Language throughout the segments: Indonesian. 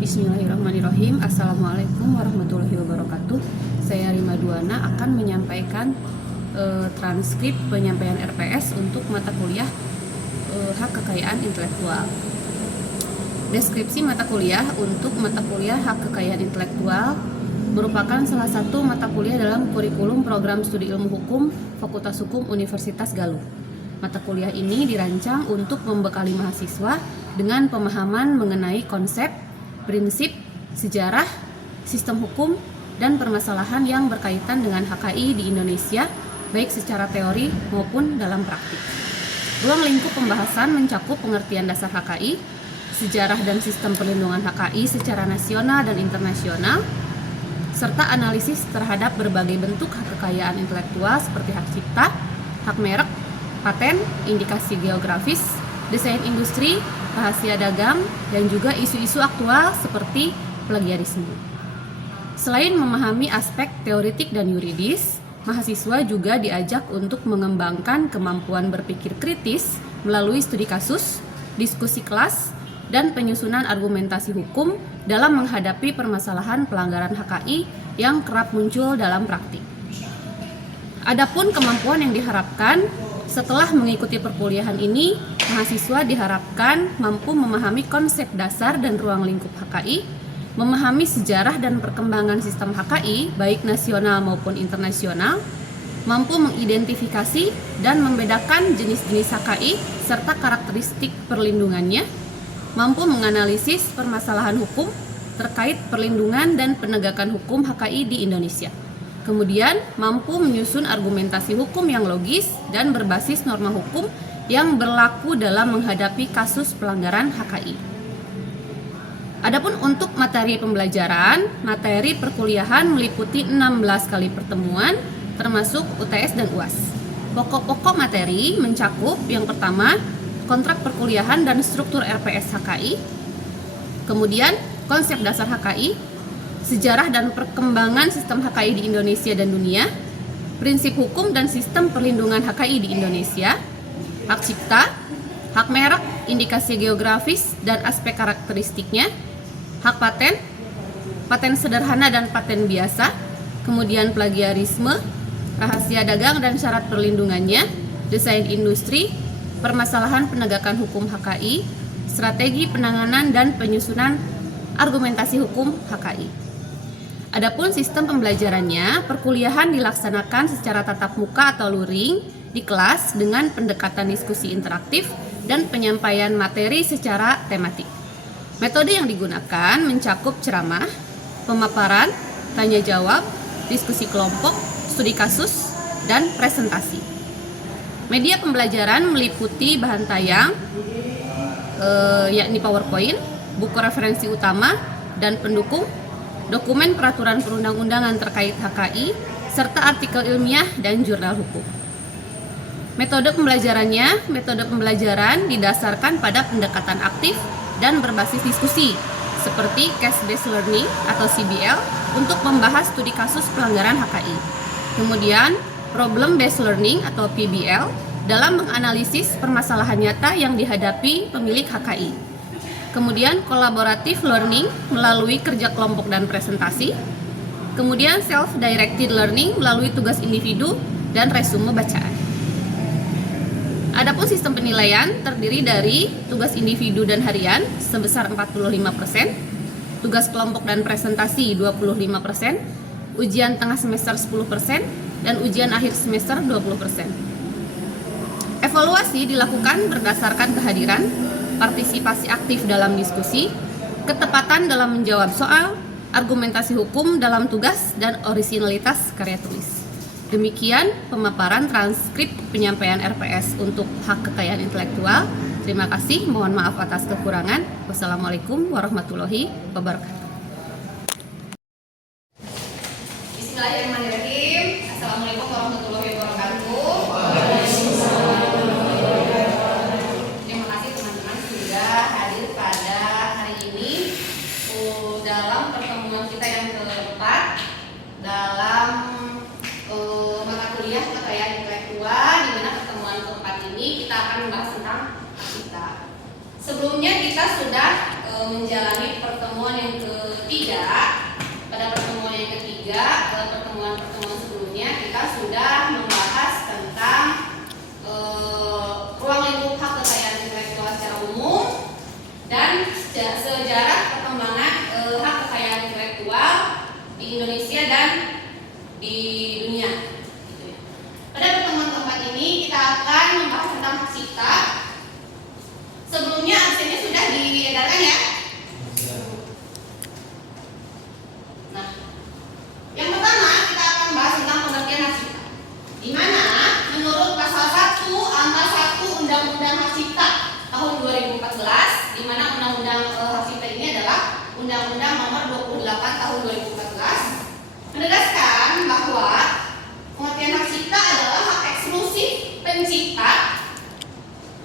Bismillahirrahmanirrahim. Assalamualaikum warahmatullahi wabarakatuh. Saya Rima Duana akan menyampaikan transkrip penyampaian RPS untuk mata kuliah hak kekayaan intelektual. Deskripsi mata kuliah untuk mata kuliah hak kekayaan intelektual merupakan salah satu mata kuliah dalam kurikulum program studi ilmu hukum Fakultas Hukum Universitas Galuh. Mata kuliah ini dirancang untuk membekali mahasiswa dengan pemahaman mengenai konsep, prinsip, sejarah, sistem hukum, dan permasalahan yang berkaitan dengan HKI di Indonesia, baik secara teori maupun dalam praktik. Ruang lingkup pembahasan mencakup pengertian dasar HKI, sejarah dan sistem perlindungan HKI secara nasional dan internasional, serta analisis terhadap berbagai bentuk hak kekayaan intelektual seperti hak cipta, hak merek, paten, indikasi geografis, desain industri, rahasia dagang, dan juga isu-isu aktual seperti plagiarisme. Selain memahami aspek teoritik dan yuridis, mahasiswa juga diajak untuk mengembangkan kemampuan berpikir kritis melalui studi kasus, diskusi kelas, dan penyusunan argumentasi hukum dalam menghadapi permasalahan pelanggaran HKI yang kerap muncul dalam praktik. Adapun kemampuan yang diharapkan setelah mengikuti perkuliahan ini, mahasiswa diharapkan mampu memahami konsep dasar dan ruang lingkup HKI, memahami sejarah dan perkembangan sistem HKI, baik nasional maupun internasional, mampu mengidentifikasi dan membedakan jenis-jenis HKI serta karakteristik perlindungannya, mampu menganalisis permasalahan hukum terkait perlindungan dan penegakan hukum HKI di Indonesia. Kemudian, mampu menyusun argumentasi hukum yang logis dan berbasis norma hukum yang berlaku dalam menghadapi kasus pelanggaran HKI. Adapun untuk materi pembelajaran, materi perkuliahan meliputi 16 kali pertemuan, termasuk UTS dan UAS. Pokok-pokok materi mencakup yang pertama, kontrak perkuliahan dan struktur RPS HKI, kemudian konsep dasar HKI, sejarah dan perkembangan sistem HKI di Indonesia dan dunia, prinsip hukum dan sistem perlindungan HKI di Indonesia, hak cipta, hak merek, indikasi geografis dan aspek karakteristiknya, hak paten, paten sederhana dan paten biasa, kemudian plagiarisme, rahasia dagang dan syarat perlindungannya, desain industri, permasalahan penegakan hukum HKI, strategi penanganan dan penyusunan argumentasi hukum HKI. Adapun sistem pembelajarannya, perkuliahan dilaksanakan secara tatap muka atau luring di kelas dengan pendekatan diskusi interaktif dan penyampaian materi secara tematik. Metode yang digunakan mencakup ceramah, pemaparan, tanya jawab, diskusi kelompok, studi kasus, dan presentasi. Media pembelajaran meliputi bahan tayang, yakni PowerPoint, buku referensi utama dan pendukung, dokumen peraturan perundang-undangan terkait HKI, serta artikel ilmiah dan jurnal hukum. Metode pembelajaran didasarkan pada pendekatan aktif dan berbasis diskusi, seperti case-based learning atau CBL untuk membahas studi kasus pelanggaran HKI. Kemudian, problem-based learning atau PBL dalam menganalisis permasalahan nyata yang dihadapi pemilik HKI. Kemudian kolaboratif learning melalui kerja kelompok dan presentasi. Kemudian self-directed learning melalui tugas individu dan resume bacaan. Adapun sistem penilaian terdiri dari tugas individu dan harian sebesar 45%, tugas kelompok dan presentasi 25%, ujian tengah semester 10%, dan ujian akhir semester 20%. Evaluasi dilakukan berdasarkan kehadiran, partisipasi aktif dalam diskusi, ketepatan dalam menjawab soal, argumentasi hukum dalam tugas, dan orisinalitas karya tulis. Demikian pemaparan transkrip penyampaian RPS untuk hak kekayaan intelektual. Terima kasih, mohon maaf atas kekurangan. Wassalamualaikum warahmatullahi wabarakatuh. Bismillahirrahmanirrahim. Assalamualaikum warahmatullahi wabarakatuh. Dalam pertemuan kita yang keempat dalam mata kuliah kekayaan intelektual, di mana pertemuan keempat ini kita akan membahas tentang hak cipta. Sebelumnya kita sudah menjalani pertemuan yang dan sejarah perkembangan hak kekayaan intelektual di Indonesia dan di dunia. Gitu ya. Pada pertemuan keempat ini kita akan membahas tentang hak cipta. Sebelumnya absennya sudah diedarkan ya. Nah, yang pertama kita akan membahas tentang pengertian hak cipta, di mana menurut pasal 1 angka 1 Undang-Undang Hak Cipta tahun 2014, di mana Undang-Undang Hak Cipta ini adalah Undang-Undang Nomor 28 tahun 2014, menegaskan bahwa pengertian hak cipta adalah hak eksklusif pencipta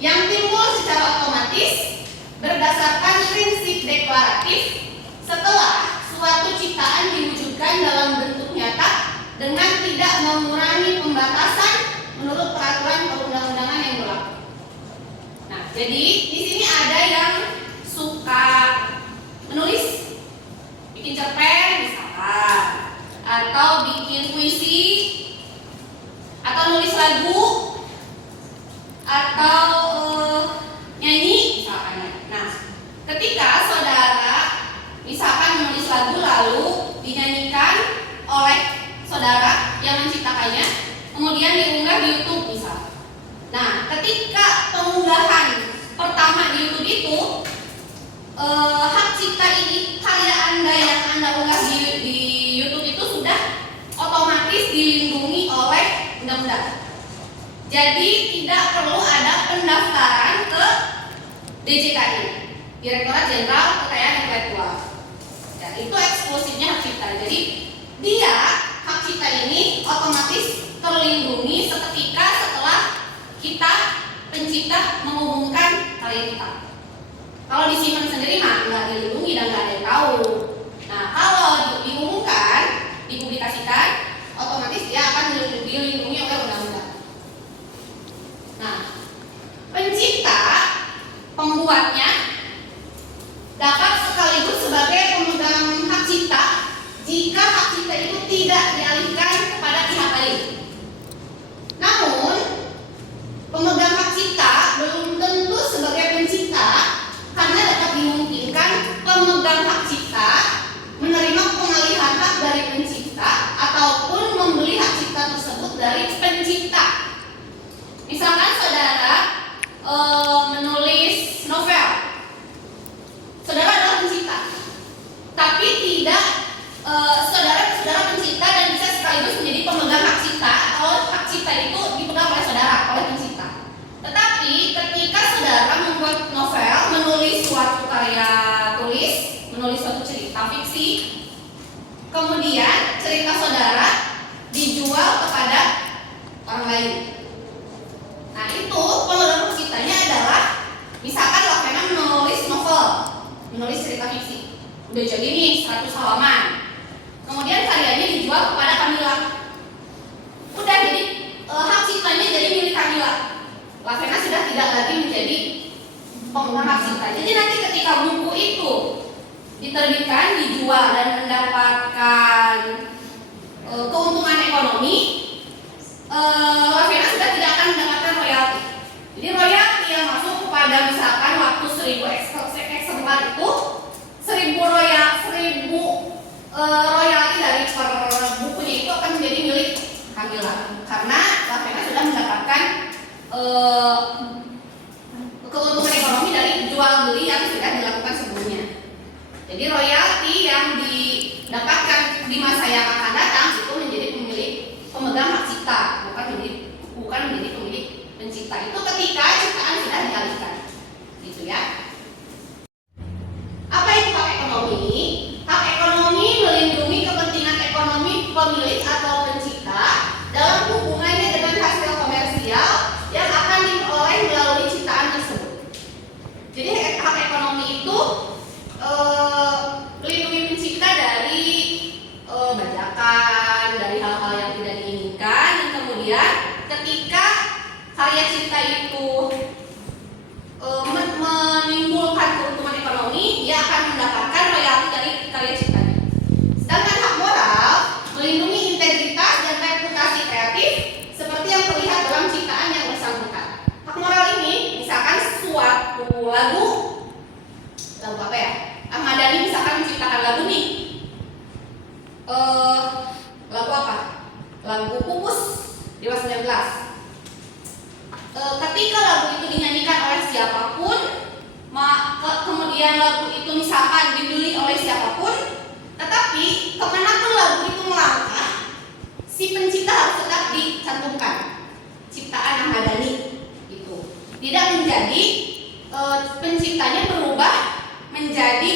yang timbul secara otomatis berdasarkan prinsip deklaratif setelah suatu ciptaan diwujudkan dalam bentuk nyata dengan tidak mengurangi pembatasan menurut peraturan perundang-undangan yang berlaku. Nah, jadi di sini ada yang suka menulis, bikin cerpen misalkan, atau bikin puisi, atau nulis lagu, atau nyanyi misalkan. Nah, ketika saudara misalkan menulis lagu lalu dinyanyikan oleh saudara yang menciptakannya, kemudian diunggah di YouTube misal. Nah, ketika pengunggahan pertama di YouTube itu, hak cipta ini, karya Anda yang Anda unggah di YouTube itu sudah otomatis dilindungi oleh undang-undang. Jadi tidak perlu ada pendaftaran ke DJKI, Direktorat Jenderal Kekayaan Intelektual. Ya, itu eksklusifnya hak cipta. Jadi dia, hak cipta ini otomatis terlindungi seketika setelah kita pencipta mengumumkan karya kita. Kalau disimpan sendiri mah nggak dilindungi dan nggak ada yang tahu. Nah, kalau diumumkan, dipublikasikan, otomatis dia akan dilindungi oleh undang-undang. Nah, pencipta, pembuatnya dapat sekaligus sebagai pemegang hak cipta jika hak cipta itu tidak dialihkan kepada pihak lain. Namun, pemegang hak cipta belum tentu sebagai pencipta karena dapat dimungkinkan pemegang hak cipta menerima pengalihan hak dari pencipta ataupun membeli hak cipta tersebut dari pencipta. Misalkan saudara menulis novel, saudara adalah pencipta, tapi tidak saudara pencipta dan bisa sekaligus menjadi pemegang hak cipta kalau hak cipta itu dipegang oleh saudara, oleh pencipta. Tetapi ketika saudara membuat novel, menulis suatu karya tulis, menulis suatu cerita fiksi, kemudian cerita saudara dijual kepada orang lain. Nah, itu pemegang hak ciptanya adalah misalkan Lavena menulis novel, menulis cerita fiksi, udah jadi nih 100 halaman, kemudian karyanya dijual kepada Kamila, udah jadi hak ciptanya jadi milik Kamila. Lavena sudah tidak lagi menjadi pemegang hak cipta. Jadi nanti ketika buku itu diterbitkan, dijual dan mendapatkan keuntungan ekonomi, Lavena sudah tidak akan mendapatkan royalti. Jadi royalti yang masuk kepada misalkan waktu 1000 eksemplar itu 1000 royalti dari per bukunya itu akan menjadi milik Kamila karena Lavena sudah mendapatkan keuntungan ekonomi dari jual beli yang sudah dilakukan sebelumnya. Jadi royalti yang didapatkan di masa yang akan datang itu menjadi pemegang hak cipta, bukan menjadi pemilik pencipta. Itu ketika ciptaan sudah dialihkan, gitu ya. Apa itu hak ekonomi? Hak ekonomi melindungi kepentingan ekonomi pemilik atau pencipta dalam hubungannya dengan hasil komersial yang akan diperoleh melalui ciptaan tersebut. Jadi hak ekonomi itu melindungi pencipta dari bajakan, dari hal-hal yang tidak diinginkan, dan kemudian ketika karya cipta itu kemudian lagu itu misalkan dibeli oleh siapapun, tetapi kemanapun lagu itu melangkah, si pencipta harus tetap dicantumkan ciptaan Ahmad Dhani itu. Tidak menjadi penciptanya berubah menjadi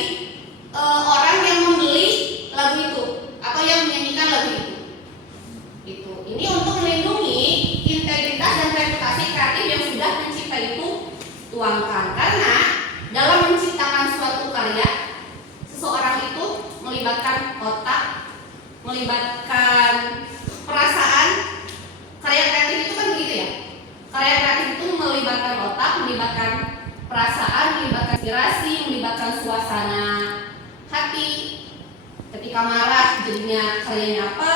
orang yang membeli lagu itu atau yang menyanyikan lagu itu. Ini untuk melindungi integritas dan reputasi kreatif yang sudah pencipta itu tuangkan. Karena dalam menciptakan suatu karya, seseorang itu melibatkan otak, melibatkan perasaan. Karya kreatif itu kan begitu ya. Karya kreatif itu melibatkan otak, melibatkan perasaan, melibatkan inspirasi, melibatkan suasana hati. Ketika marah jadinya karyanya apa,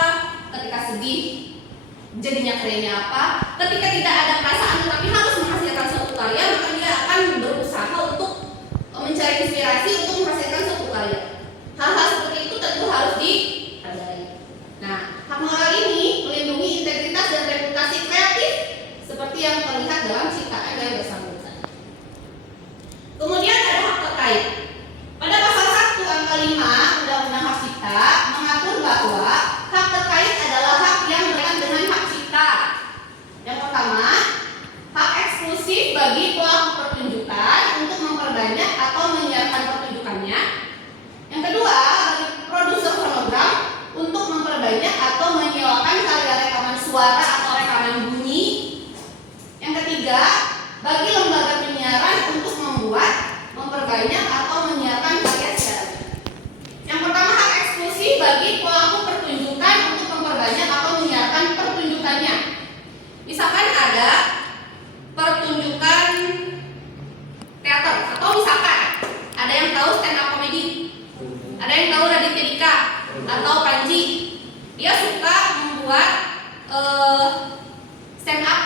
ketika sedih jadinya karyanya apa, ketika tidak ada perasaan tetapi harus menghasilkan suatu karya, maka dia akan berusaha untuk mencari inspirasi untuk menghasilkan suatu karya. Hal-hal seperti itu tentu harus dihargai. Nah, hak moral ini melindungi integritas dan reputasi kreatif seperti yang terlihat dalam ciptaan yang bersangkutan. Kemudian ada hak terkait. Pada pasal 1 angka 5 Undang-Undang Hak Cipta mengatur bahwa hak terkait adalah hak yang berkaitan dengan hak cipta. Yang pertama, hak eksklusif bagi pelaku pertunjukan untuk memperbanyak atau menyiarkan pertunjukannya. Yang kedua, bagi produser fonogram untuk memperbanyak atau menyewakan karya rekaman suara atau rekaman bunyi. Yang ketiga, bagi lembaga penyiaran untuk membuat, memperbanyak atau menyiarkan karya siaran. Yang pertama, hak eksklusif bagi pelaku pertunjukan untuk memperbanyak atau menyiarkan pertunjukannya. Misalkan ada pertunjukan teater, atau misalkan ada yang tahu stand up comedy, ada yang tahu Raditya Dika atau Panji. Dia suka membuat stand up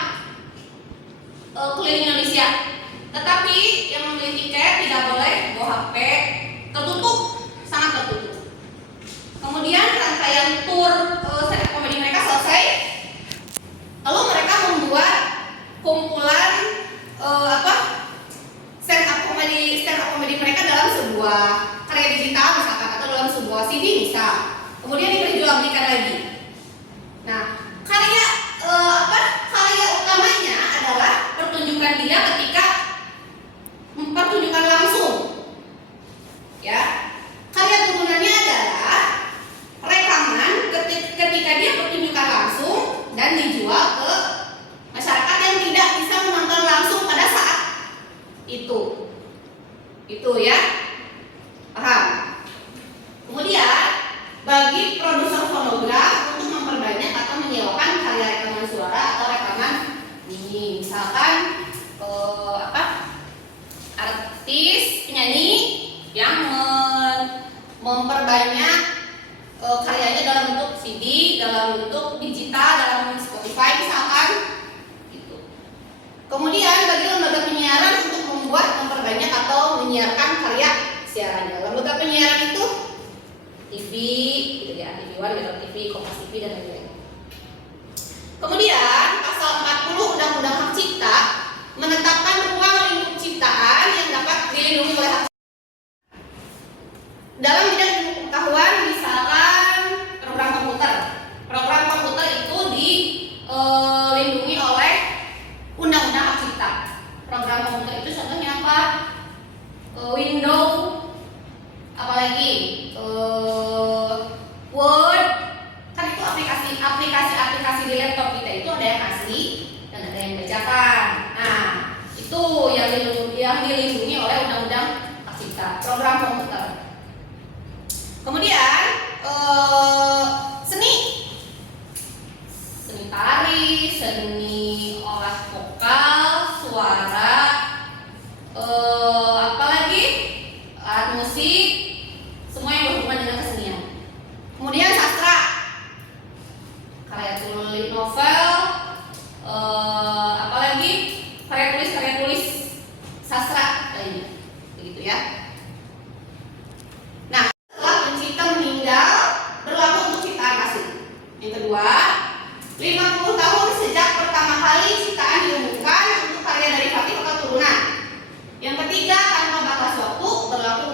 keliling Indonesia, tetapi yang membeli tiket tidak boleh bawa HP, tertutup, sangat tertutup. Kemudian rangkaian tur stand up comedy mereka selesai, lalu mereka membuat kumpulan stand up comedy mereka dalam sebuah karya digital misalkan, atau dalam sebuah CD misal. Kemudian diperjualbelikan lagi. Nah, karya utamanya adalah pertunjukan dia ketika mempertunjukkan langsung. Ya. Karya turunannya adalah rekaman ketika dia pertunjukan langsung dan dijual ke masyarakat yang tidak bisa menonton langsung pada saat itu. Itu ya. Paham? Kemudian bagi produser fonogram untuk memperbanyak atau menyewakan karya rekaman suara atau rekaman bunyi, misalkan artis penyanyi yang memperbanyak karyanya dalam bentuk CD, dalam bentuk digital, dalam Spotify misalkan gitu. Kemudian bagi lembaga penyiaran untuk membuat, memperbanyak atau menyiarkan karya siarannya. Lembaga penyiaran itu TV, gitu ya, TV One, Metro TV, Kompas TV dan lain-lain. Kemudian pasal 40 Undang-Undang Hak Cipta menetapkan ruang lingkup ciptaan yang dapat dilindungi oleh hak cipta. Dalam bidang ilmu pengetahuan, misalkan program komputer. Program komputer itu dilindungi oleh Undang-Undang Hak Cipta. Program komputer itu contohnya apa? Windows, apalagi Word, kan itu aplikasi di laptop kita itu ada yang asli dan ada yang bajakan. Nah, itu yang dilindungi oleh Undang-Undang Hak Cipta, program komputer. Kemudian seni tari, seni olah vokal, suara, apalagi alat musik, semua yang berhubungan dengan kesenian. Kemudian sastra, karya tulis novel, apalagi karya tulis sastra lainnya, begitu ya. Nah, setelah pencipta meninggal berlaku untuk ciptaan asli. Yang kedua, 50 tahun sejak pertama kali ciptaan diumumkan untuk karya derivatif atau turunan. Yang ketiga, tanpa batas waktu berlaku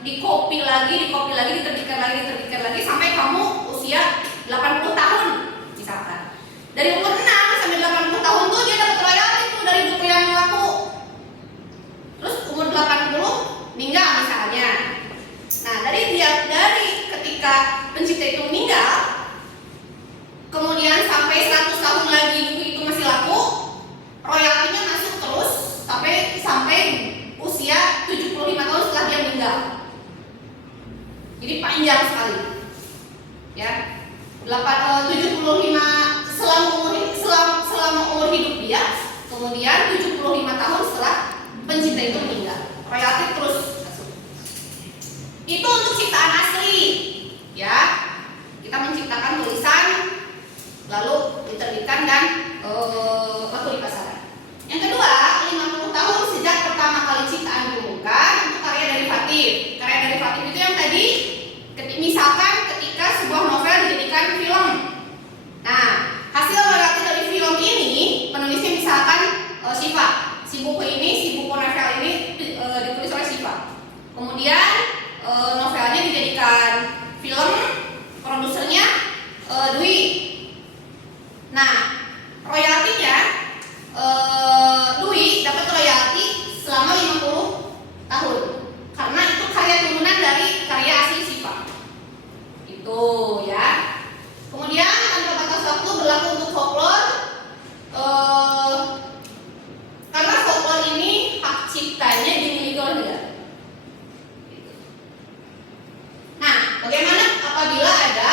dikopi lagi, diterbitkan lagi sampai kamu usia 80 tahun misalkan. Dari umur 6 sampai 80 tahun tuh dia dapat royalti tuh dari buku yang laku. Terus umur 80 meninggal misalnya. Nah, dari ketika pencipta itu meninggal, kemudian sampai 100 tahun lagi buku itu masih laku, royaltinya masuk terus sampai usia 75 tahun setelah dia meninggal. Jadi panjang sekali. Ya. 75 selama umur hidup dia, kemudian 75 tahun setelah pencipta itu meninggal. Royalti terus masuk. Itu untuk ciptaan asli. Ya. Kita menciptakan tulisan lalu diterbitkan dan laku di pasaran. Yang kedua, 50 tahun sejak pertama kali ciptaan diumumkan untuk karya derivatif. Karya derivatif itu yang tadi, misalkan ketika sebuah novel dijadikan film. Nah, hasil royalti dari film ini penulisnya misalkan Syifa. Si buku novel ini ditulis oleh Syifa. Kemudian novelnya dijadikan film, produsernya Dwi. Nah, royaltinya Dwi dapat royalti selama 50 tahun karena itu karya turunan dari karya asli Syifa. Itu ya. Kemudian tanpa batas waktu berlaku untuk folklore. Karena folklore ini hak ciptanya dimiliki oleh negara. Nah, bagaimana apabila ada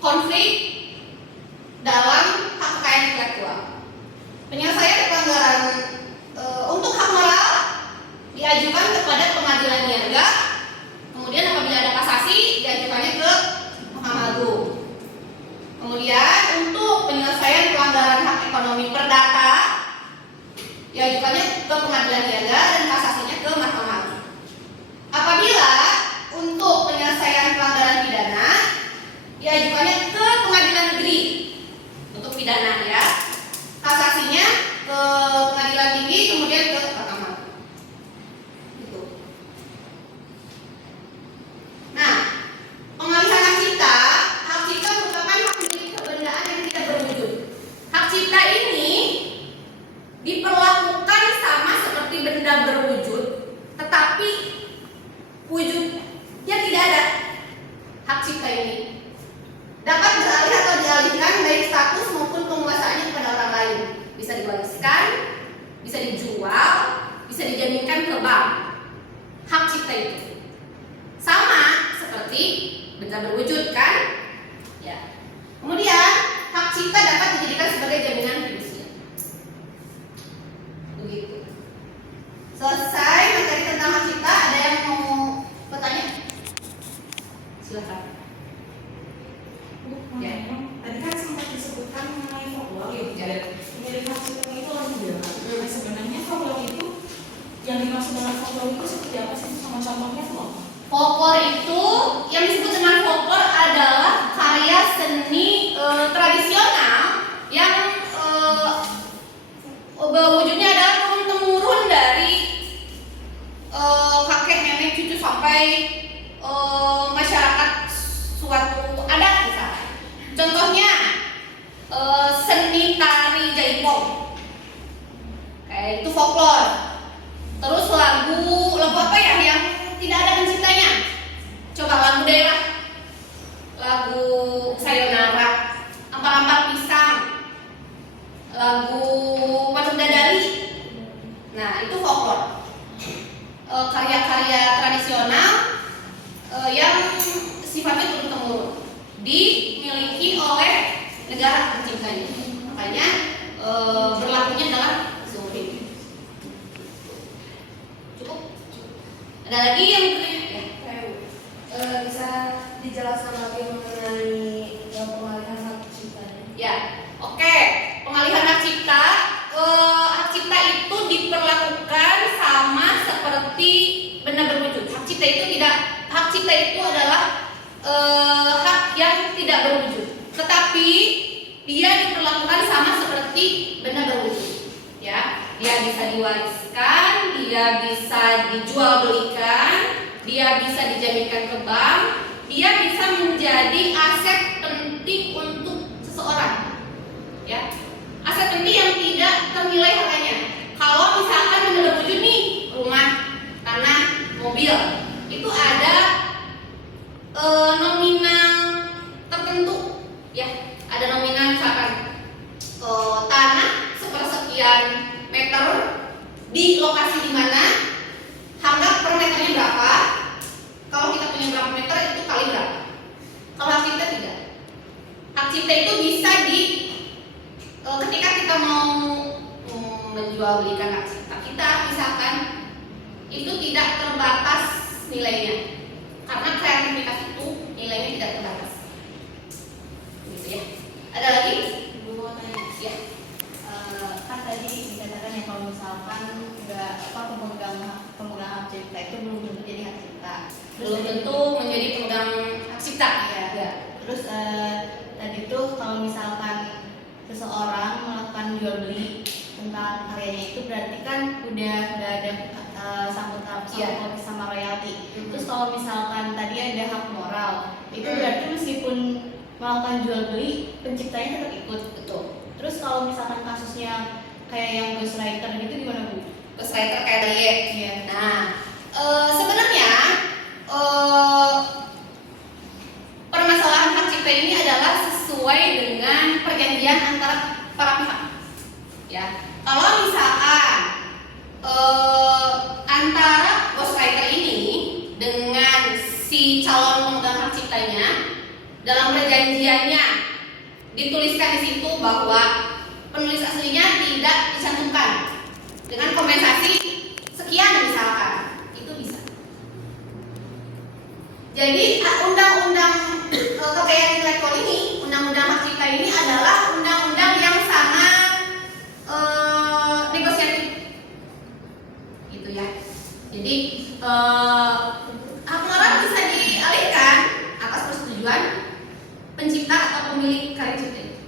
konflik dalam hak kekayaan intelektual? Penyelesaian pelanggaran untuk hak moral diajukan kepada pengadilan niaga. Kemudian apabila ada kasasi diajukannya ke Mahkamah Agung. Kemudian untuk penyelesaian pelanggaran hak ekonomi perdata diajukannya ke pengadilan niaga dan kasasinya ke Mahkamah Agung. Apabila untuk penyelesaian pelanggaran pidana diajukannya ke pengadilan negeri untuk pidana ya. Kasasinya ke pengadilan tinggi kemudian ke Mahkamah Agung. Gitu. Nah, pengalihan hak cipta merupakan hak milik kebendaan yang tidak berwujud. Hak cipta ini diperlakukan sama seperti benda berwujud, tetapi wujudnya tidak ada. Hak cipta ini dapat beralih atau dialihkan baik status maupun penguasaannya kepada orang lain. Bisa diwariskan, bisa dijual, bisa dijaminkan ke bank. Hak cipta itu sama seperti benda berwujud kan? Ya. Kemudian hak cipta dapat dijadikan sebagai jaminan fidusia. Begitu. Selesai materi tentang hak cipta. Ada yang mau bertanya? Silakan. Ya. Tadi kan sempat disebutkan mengenai folklore ya. Pemilik hak cipta itu orang bilang. Sebenarnya folklore itu yang dimaksud dengan folklore itu seperti apa sih? Sama contohnya tuh? Folklore itu yang disebut dengan folklore adalah karya seni tradisional yang wujudnya adalah turun-temurun dari kakek nenek cucu sampai masyarakat suatu adat misalnya. Contohnya seni tari jaipong, kayak itu folklore. Terus lagu apa ya yang tidak ada penciptanya? Coba lagu daerah, lagu sayonara, ampar-ampar pisang, lagu Patung Dadali. Nah, itu folklore. Karya-karya tradisional yang sifatnya turun-temurun dimiliki oleh negara penciptanya. Makanya berlakunya dalam seumur hidup. Cukup? Ada lagi yang bertanya? Ya. Bisa dijelaskan lagi mengenai yang pengalihan hak cipta? Ya, oke. Pengalihan hak cipta, hak cipta itu diperlakukan sama seperti benda berwujud. Hak cipta itu adalah hak yang tidak berwujud, tetapi dia diperlakukan sama seperti benda berwujud. Ya, dia bisa diwaris. tuliskan, dia bisa dijual belikan, dia bisa dijaminkan ke bank, dia bisa menjadi aset penting untuk seseorang. Ya, aset penting yang tidak ternilai harganya. Kalau misalkan mendapat wujud nih rumah, tanah, mobil, itu ada nominal tertentu, ya, ada nominal misalkan tanah sepersekian meter di lokasi di mana, harga per meternya berapa. Kalau kita punya berapa meter itu kali berapa. Kalau hak cipta tidak. Hak cipta itu bisa ketika kita mau menjual belikan hak cipta kita, misalkan itu tidak terbatas nilainya, karena kreativitas itu nilainya tidak terbatas. Gitu ya. Ada lagi? Ibu mau tanya. Ya. Kan tadi dikatakan ya kalau misalkan pemegang hak cipta itu belum tentu jadi hak cipta. Belum tentu menjadi pemegang hak cipta. Iya. Ya. Terus tadi tuh kalau misalkan seseorang melakukan jual beli tentang karyanya itu berarti kan udah nggak ada sangkut paut sama royalti. Terus kalau misalkan tadi ada hak moral, itu berarti meskipun melakukan jual beli penciptanya tetap ikut. Betul. Terus kalau misalkan kasusnya kayak yang ghostwriter gitu gimana Bu? Ghostwriter kayak tadi. Iya. Nah, sebenarnya permasalahan hak cipta ini adalah sesuai dengan perjanjian antara para pihak. Ya, kalau misalkan antara ghostwriter ini dengan si calon pemegang hak ciptanya dalam perjanjiannya dituliskan di situ bahwa penulis aslinya tidak dicantumkan dengan kompensasi sekian misalkan, itu bisa. Jadi undang-undang kekayaan intelektual ini, undang-undang hak cipta ini adalah undang-undang yang sangat negosiatif, gitu ya. Jadi hak moral bisa dialihkan atas persetujuan pencipta atau pemilik karya cipta itu.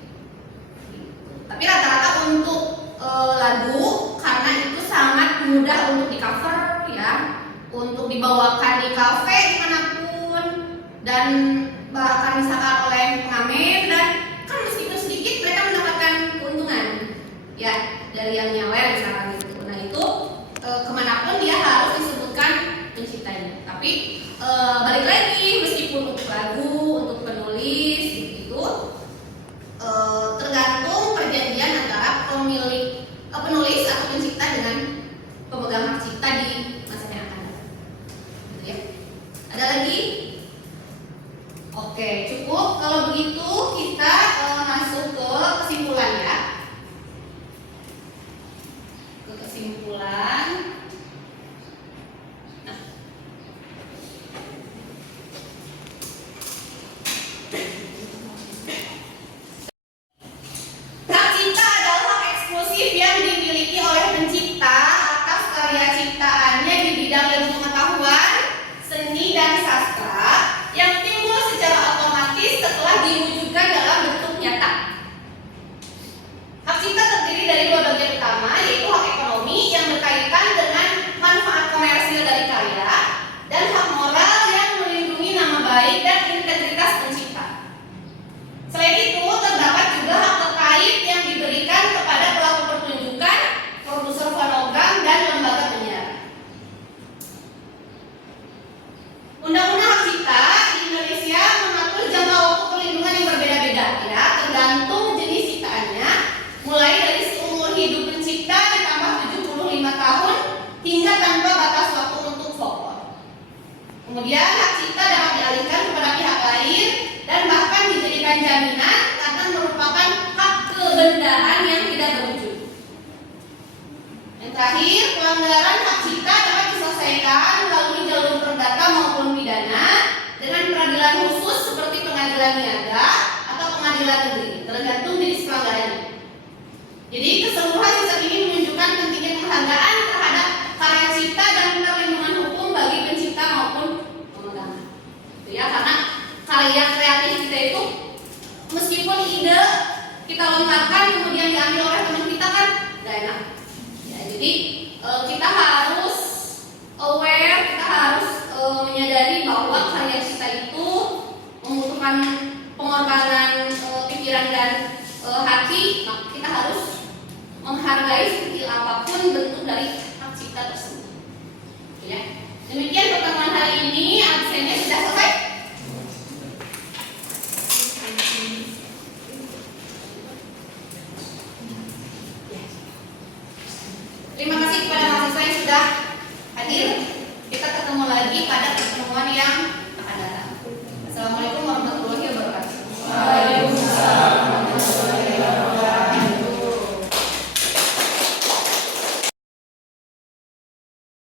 Tapi rata-rata untuk lagu, karena itu sangat mudah untuk di cover ya, untuk dibawakan di kafe dimanapun, dan bahkan misalkan oleh pengamen, dan kan meskipun sedikit mereka mendapatkan keuntungan ya dari yang nyawer misalkan gitu. Nah itu kemanapun dia harus disebutkan penciptanya. Tapi balik lagi, meskipun untuk lagu, untuk penulis gitu, tergantung perjanjian antara pemilik penulis atau pencipta dengan pemegang hak cipta di masa yang akan datang. Gitu ya. Ada lagi? Oke, cukup. Kalau begitu kita masuk ke kesimpulan ya. Ke kesimpulan. Nah. Hak cipta adalah hak eksklusif yang dimiliki oleh pencipta atas karya ciptaannya di bidang ilmu pengetahuan, seni, dan sastra yang timbul secara otomatis setelah diwujudkan dalam bentuk nyata. Hak cipta terdiri dari dua bagian utama, yaitu hak ekonomi yang berkaitan dengan manfaat komersil dari karya, dan hak moral yang melindungi nama baik dan integritas pencipta. Selain itu, terdapat juga hak terkait yang diberikan kepada pelaku pertunjukan, produser fonogram, dan lembaga penyiaran. Undang-undang hak cipta di Indonesia mengatur jangka waktu perlindungan yang berbeda-beda, ya, tergantung jenis ciptaannya, mulai dari seumur hidup pencipta ditambah 75 tahun hingga tanpa batas waktu untuk folklore. Kemudian hak cipta dapat dialihkan kepada pihak lain dan bahkan dijadikan jaminan karena merupakan hak kebendaan yang tidak berwujud. Yang terakhir, pelanggaran hak cipta dapat diselesaikan melalui jalur perdata maupun pidana dengan peradilan khusus seperti pengadilan niaga atau pengadilan negeri, tergantung jenis pelanggarannya. Jadi keseluruhan sistem ini menunjukkan pentingnya penghargaan terhadap karya cipta dan perlindungan hukum bagi pencipta maupun pemegang. Itu ya, karena karya kreatif kita itu meskipun ide kita lontarkan kemudian diambil oleh teman kita kan gak enak. Ya, jadi kita kita harus aware, kita harus menyadari bahwa karya kita itu membutuhkan pengorbanan pikiran dan hati. Nah, kita harus menghargai sekecil apapun bentuk dari hak cipta tersebut. Ya. Demikian pertemuan hari ini, absennya sudah selesai. Terima kasih kepada mahasiswa yang sudah hadir. Kita ketemu lagi pada pertemuan yang